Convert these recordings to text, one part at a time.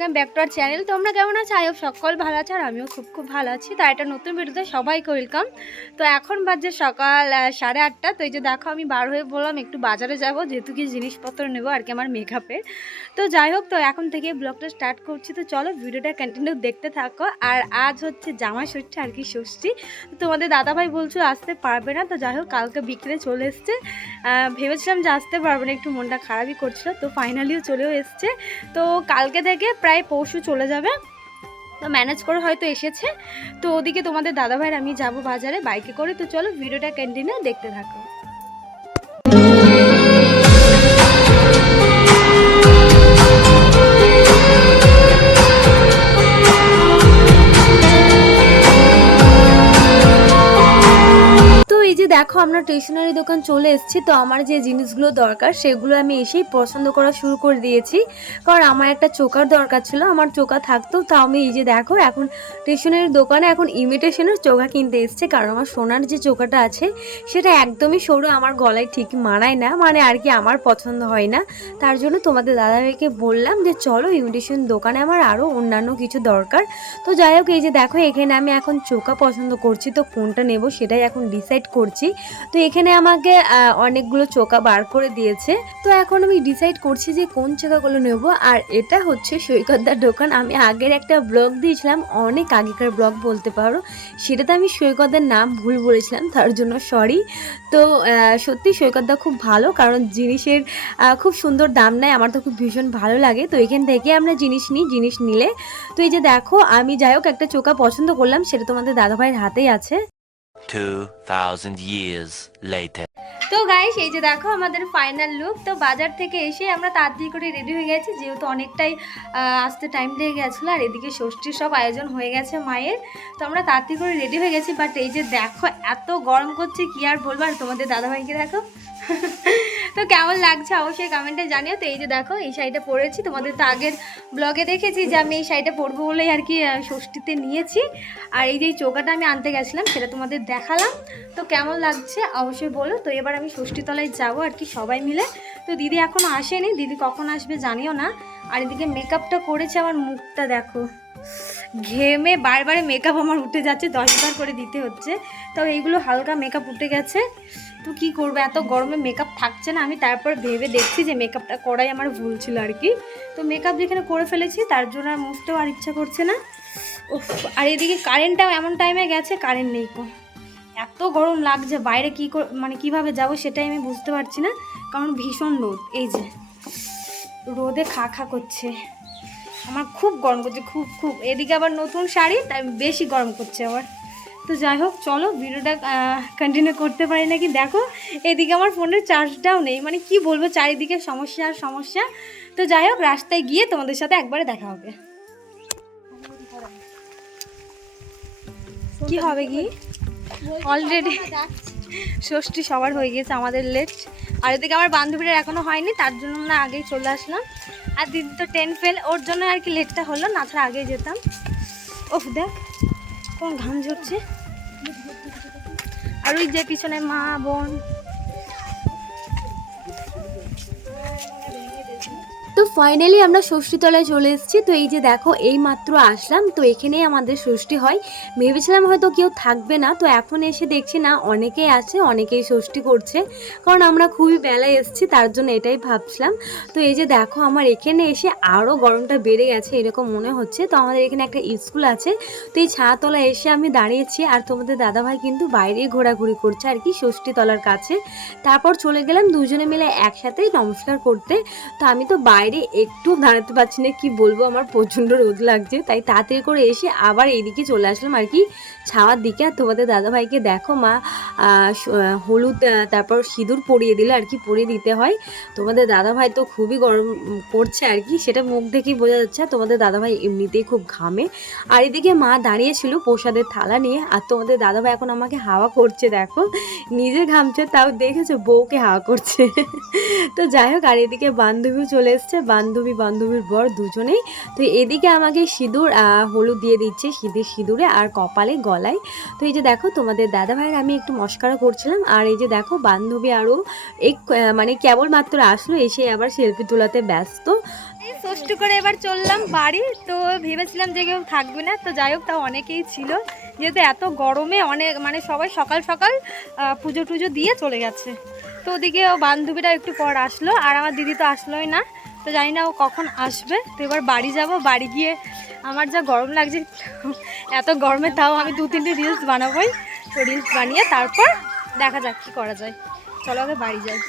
Welcome back to our channel তোমরা কেমন আছো? আই সকল ভালো আছে আর আমিও খুব খুব ভালো আছি। তো একটা নতুন ভিডিওতে সবাইকে ওয়েলকাম তো এখন বাজে সকাল সাড়ে আটটা। তো এই যে দেখো, আমি বার হয়ে বললাম একটু বাজারে যাব, যেহেতু কি জিনিসপত্র নেব আর কি আমার মেকআপের তো যাই হোক, তো এখন থেকে ব্লগটা স্টার্ট করছি। তো চলো ভিডিওটা কন্টিনিউ দেখতে থাকো। আর আজ হচ্ছে জামা ষষ্ঠী আর কি ষষ্ঠী। তোমাদের দাদাভাই বলছো আসতে পারবে না। তো যাই হোক, কালকে বিকেলে চলে এসছে। ভেবেছিলাম যে আসতে পারবে না, একটু মনটা খারাপই করছিল। তো ফাইনালিও চলেও এসছে। তো কালকে থেকে প্রায় পরশু চলে যাবে। তো ম্যানেজ করে হয়তো এসেছে। তো ওদিকে তোমাদের দাদাভাইয়ের আমি যাব বাজারে বাইকে করে। তো চলো ভিডিওটা ক্যান্টিনে দেখতে থাকো। দেখো, আমরা স্টেশনারি দোকান চলে এসেছি, তো আমার যে জিনিসগুলো দরকার, সেগুলো আমি এসেই পছন্দ করা শুরু করে দিয়েছি। কারণ আমার একটা চোকার দরকার ছিল, আমার চোকা থাকতো, তো আমি এই যে দেখো, এখন স্টেশনারি দোকানে এখন ইমিটেশনের চোখা কিনতে এসছে, কারণ আমার সোনার যে চোকাটা আছে, সেটা একদমই সরু, আমার গলায় ঠিক মানায় না মানে আর কি আমার পছন্দ হয় না। তার জন্য তোমাদের দাদাভাইকে বললাম যে, চলো ইমিটেশন দোকানে আমার আরও অন্যান্য কিছু দরকার। তো যাই হোক, এই যে দেখো, এখানে আমি এখন চোকা পছন্দ করছি, তো কোনটা নেব সেটাই এখন ডিসাইড করছি। তো এখানে আমাকে অনেকগুলো চোকা বার করে দিয়েছে। তো এখন আমি ডিসাইড করছি যে কোন চোকাগুলো নেব। আর এটা হচ্ছে সৈকতদার দোকান। আমি আগের একটা ব্লগ দিয়েছিলাম, অনেক আগেকার ব্লগ বলতে পারো। সেটাতে আমি সৈকতদার নাম ভুল বলেছিলাম, তার জন্য সরি তো সত্যি সৈকতদা খুব ভালো, কারণ জিনিসের খুব সুন্দর দাম নেয়। আমার তো খুব ভীষণ ভালো লাগে। তো এখান থেকে আমরা জিনিস নিই, জিনিস নিলে। তো এই যে দেখো, আমি যাই হোক একটা চোকা পছন্দ করলাম, সেটা তোমাদের দাদাভাইয়ের হাতেই আছে। 2000 years later. তো গাইস এই যে দেখো আমাদের ফাইনাল লুক তো বাজার থেকে এসে আমরা তাড়াতাড়ি করে রেডি হয়ে গেছি, যেহেতু অনেকটাই আসতে টাইম লেগে গেছিল, আর এদিকে ষষ্ঠীর সব আয়োজন হয়ে গেছে মায়ের, তো আমরা তাড়াতাড়ি করে রেডি হয়ে গেছি বাট এই যে দেখো এত গরম করছে, কি আর বলব আর তোমাদের দাদাভাইকে দেখো তো কেমন লাগছে অবশ্যই কমেন্টে জানিও। তো এই যে দেখো, এই শাড়িটা পরেছি। তোমাদের তো আগের ব্লগে দেখেছি যে আমি এই শাড়িটা পরবো বলেই আর কি ষষ্ঠীতে নিয়েছি। আর এই যে চৌকাটা আমি আনতে গেছিলাম, সেটা তোমাদের দেখালাম। তো কেমন লাগছে অবশ্যই বলো। তো এবার আমি ষষ্ঠীতলায় যাব আর কি সবাই মিলে। তো দিদি এখনও আসেনি। দিদি কখন আসবে জানিও না। আর এদিকে মেকআপটা করেছে আমার মুখটা দেখো। ঘেমে বারবারে মেকআপ আমার উঠে যাচ্ছে, দশবার করে দিতে হচ্ছে। তো এইগুলো হালকা মেকআপ উঠে গেছে। তো কি করব, এত গরমে মেকআপ থাকছে না। আমি তারপর ভেবে দেখছি যে মেকআপটা করাই আমার ভুল ছিল আর কি। তো মেকআপ যেখানে করে ফেলেছি, তার জন্য আর মুছতেও আর ইচ্ছা করছে না। উফ, আর এদিকে কারেন্টটাও এমন টাইমে গেছে কারেন্ট নেই কো। এত গরম লাগছে, বাইরে কী মানে কীভাবে যাব সেটাই আমি বুঝতে পারছি না। কারণ ভীষণ রোদ, এই যে। রোদে খা খা করছে। আমার খুব গরম করছে, খুব খুব। এদিকে আবার নতুন শাড়ি, তাই বেশি গরম করছে আবার। তো যাই হোক, চলো ভিডিওটা কন্টিনিউ করতে পারি নাকি? দেখো, এদিকে আমার ফোনের চার্জটাও নেই। মানে কি বলব, চারিদিকে সমস্যা আর সমস্যা। তো যাই হোক, রাস্তায় গিয়ে তোমাদের সাথে একবারে দেখা হবে। কি হবে কি? অলরেডি ষষ্ঠী সবার হয়ে গেছে, আমাদের লেট আর এদিকে আমার বান্ধবীরা এখনও হয়নি, তার জন্য আমরা আগেই চলে আসলাম। আর দিদি তো টেন ফেল, ওর জন্য আর কি লেটটা হলো, না ছাড়া আগে যেতাম। ওহ, দেখ, কোন ঘাম ঝরছে। আর ওই যে পিছনে মা, বোন ফাইনালি আমরা ষষ্ঠীতলায় চলে এসেছি। তো এই যে দেখো এই মাত্র আসলাম। তো এখানেই আমাদের ষষ্ঠী হয়। ভেবেছিলাম হয়তো কেউ থাকবে না। তো এখন এসে দেখছি, না, অনেকেই আছে, অনেকেই ষষ্ঠী করছে। কারণ আমরা খুবই বেলায় এসেছি, তার জন্য এটাই ভাবছিলাম। তো এই যে দেখো, আমার এখানে এসে আরও গরমটা বেড়ে গেছে, এরকম মনে হচ্ছে। তো আমাদের এখানে একটা স্কুল আছে। তো এই ছায়াতলা এসে আমি দাঁড়িয়েছি, আর তোমাদের দাদাভাই কিন্তু বাইরেই ঘোরাঘুরি করছে আর কি, ষষ্ঠীতলার কাছে। তারপর চলে গেলাম দুজনে মিলে একসাথেই নমস্কার করতে। তো আমি তো বাইরে একটু দাঁড়াতে পারছি না, কি বলব? আমার প্রচণ্ড রোদ লাগছে, তাই তাড়াতাড়ি করে এসে আবার এইদিকে চলে আসলাম আর কি, ছাওয়ার দিকে। আর তোমাদের দাদাভাইকে দেখো মা হলুদ তারপর সিঁদুর পরিয়ে দিলে আর কি, পরিয়ে দিতে হয়। তোমাদের দাদাভাই তো খুবই গরম পড়ছে আর কি, সেটা মুখ দেখেই বোঝা যাচ্ছে। তোমাদের দাদাভাই এমনিতেই খুব ঘামে। আর এদিকে মা দাঁড়িয়েছিল প্রসাদের থালা নিয়ে, আর তোমাদের দাদাভাই এখন আমাকে হাওয়া করছে, দেখো। নিজে ঘামছে, তাও দেখেছ বউকে হাওয়া করছে। তো যাই হোক, আর এদিকে বান্ধবীও চলে এসছে বান্ধবী বান্ধবীর বর দুজনেই। তো এদিকে আমাকে সিঁদুর হলুদ দিয়ে দিচ্ছে সিঁদুর সিঁদুরে আর কপালে গলায়। তো এই যে দেখো তোমাদের দাদা ভাইয়ের আমি একটু মস্কারা করছিলাম। আর এই যে দেখো বান্ধবী আরও এক মানে কেবলমাত্র আসলো, এসে আবার সেলফি তোলাতে ব্যস্ত। ষষ্ঠ করে এবার চললাম বাড়ি। তো ভেবেছিলাম যে কেউ থাকবে না। তো যাই হোক, তাও অনেকেই ছিল। যেহেতু এত গরমে অনেক মানে সবাই সকাল সকাল পুজো টুজো দিয়ে চলে গেছে। তো ওদিকে বান্ধবীরা একটু পর আসলো। আর আমার দিদি তো আসলোই না। তো জানি না ও কখন আসবে। তো এবার বাড়ি যাব। বাড়ি গিয়ে আমার যা গরম লাগছে, এত গরমে তাও আমি দু তিনটে রিলস বানাবোই। তো রিলস বানিয়ে তারপর দেখা যাক কী করা যায়। চলো আগে বাড়ি যাই।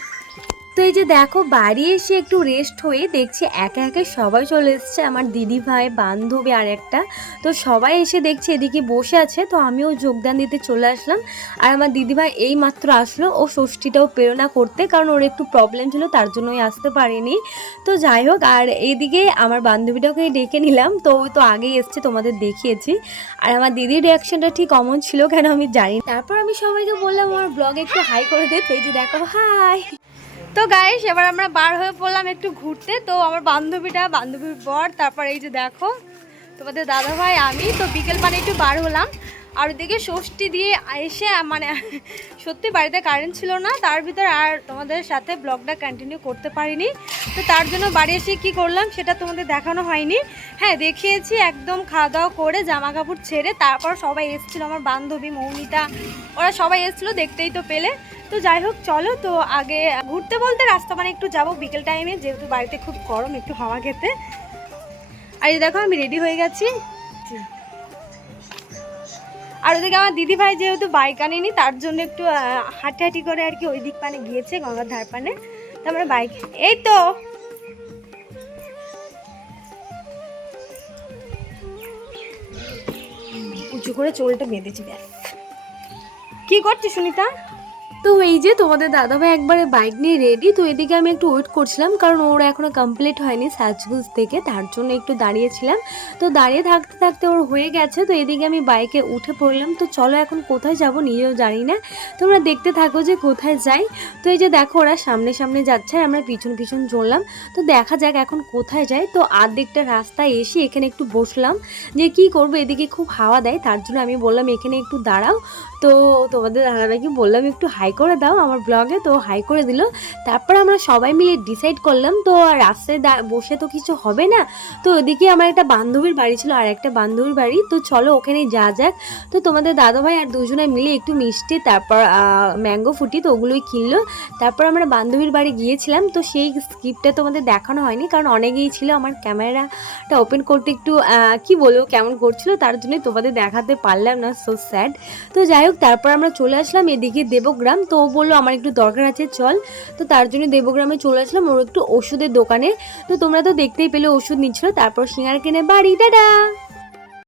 তো এই যে দেখো, বাড়ি এসে একটু রেস্ট হয়ে দেখছি একে একে সবাই চলে এসছে, আমার দিদি ভাই, বান্ধবী আর একটা। তো সবাই এসে দেখছি এদিকে বসে আছে, তো আমিও যোগদান দিতে চলে আসলাম। আর আমার দিদিভাই এই মাত্র আসলো, ও ষষ্ঠীটাও প্রেরণা করতে, কারণ ওর একটু প্রবলেম ছিল, তার জন্যই আসতে পারিনি। তো যাই হোক, আর এইদিকে আমার বান্ধবীটাকে ডেকে নিলাম, তো ও তো আগেই এসছে, তোমাদের দেখিয়েছি। আর আমার দিদির রিয়াকশনটা ঠিক অমন ছিল কেন আমি জানি। তারপর আমি সবাইকে বললাম, আমার ব্লগে একটু হাই করে দে যে দেখো হাই তো গাইস এবার আমরা বার হয়ে পড়লাম একটু ঘুরতে। তো আমার বান্ধবীটা, বান্ধবীর বর, তারপর এই যে দেখো, তোমাদের দাদা ভাই আমি। তো বিকেল মানে একটু বার হলাম। আর ওদিকে ষষ্ঠী দিয়ে এসে মানে সত্যি বাড়িতে কারেন্ট ছিল না, তার ভিতর আর তোমাদের সাথে ব্লগটা কন্টিনিউ করতে পারিনি। তো তার জন্য বাড়ি এসে কী করলাম, সেটা তোমাদের দেখানো হয়নি। হ্যাঁ দেখিয়েছি, একদম খাওয়া দাওয়া করে জামা কাপড় ছেড়ে তারপর সবাই এসেছিল, আমার বান্ধবী, মৌমিতা, ওরা সবাই এসেছিল, দেখতেই তো পেলে। তো যাই হোক, চলো, তো আগে ঘুরতে বলতে রাস্তা মানে একটু যাব বিকেল টাইমে যেহেতু বাড়িতে খুব গরম, একটু হাওয়া খেতে। আর দেখো, আমি রেডি হয়ে গেছি। আর ওদিকে আমার দিদি ভাই যেহেতু বাইক আনেনি, তার জন্য একটু হাঁটাহাঁটি হাঁটি হাঁটি করে আর কি ওই দিক পানে গিয়েছে, গঙ্গার ধার পানে। তারপরে বাইক, এই তো। উঁচু করে চোলটা বেঁধেছি, ব্যাস। কি করছিস সুনিতা? তো এই যে তোমাদের দাদাভাই একবারে বাইক নিয়ে রেডি তো এদিকে আমি একটু ওয়েট করছিলাম, কারণ ওর এখনও কমপ্লিট হয়নি সাজগুজ থেকে, তার জন্য একটু দাঁড়িয়েছিলাম। তো দাঁড়িয়ে থাকতে থাকতে ওর হয়ে গেছে, তো এদিকে আমি বাইকে উঠে পড়লাম। তো চলো এখন কোথায় যাব নিজেও জানি না। তোমরা দেখতে থাকো যে কোথায় যাই। তো এই যে দেখো ওরা সামনে সামনে যাচ্ছে, আমরা পিছন পিছন চললাম। তো দেখা যাক এখন কোথায় যাই। তো আর্ধেকটা রাস্তায় এসে এখানে একটু বসলাম, যে কি করব, এদিকে খুব হাওয়া দেয়, তার জন্য আমি বললাম এখানে একটু দাঁড়াও। তো তোমাদের দাদাভাইকে বললাম একটু হাই করে দাও আমার ব্লগে, তো হাই করে দিল। তারপর আমরা সবাই মিলে ডিসাইড করলাম, তো রাস্তায় বসে তো কিছু হবে না। তো ওদিকে আমার একটা বান্ধবীর বাড়ি ছিল, আর একটা বান্ধবীর বাড়ি। তো চলো ওখানে যা যাক। তো তোমাদের দাদাভাই আর দুজনে মিলে একটু মিষ্টি, তারপর ম্যাঙ্গো ফুটি তো ওগুলোই কিনলো। তারপর আমরা বান্ধবীর বাড়ি গিয়েছিলাম, তো সেই স্কিপটা তোমাদের দেখানো হয়নি, কারণ অনেকেই ছিল আমার ক্যামেরাটা ওপেন করতে একটু কি বলব, কেমন করছিল, তার জন্য তোমাদের দেখাতে পারলাম না সো স্যাড তো যাই হোক, তারপর আমরা চলে আসলাম, এদিকে দেবগ্রাম। তো ও বলল, আমার একটু দরকার আছে, চল। তো তার জন্য দেবগ্রামে চলে আসলাম, ওর একটু ওষুধের দোকানে। তো তোমরা তো দেখতেই পেলে, ওষুধ নিচ্ছিল, তারপর সিঙ্গার কেনে বাড়ি দাদা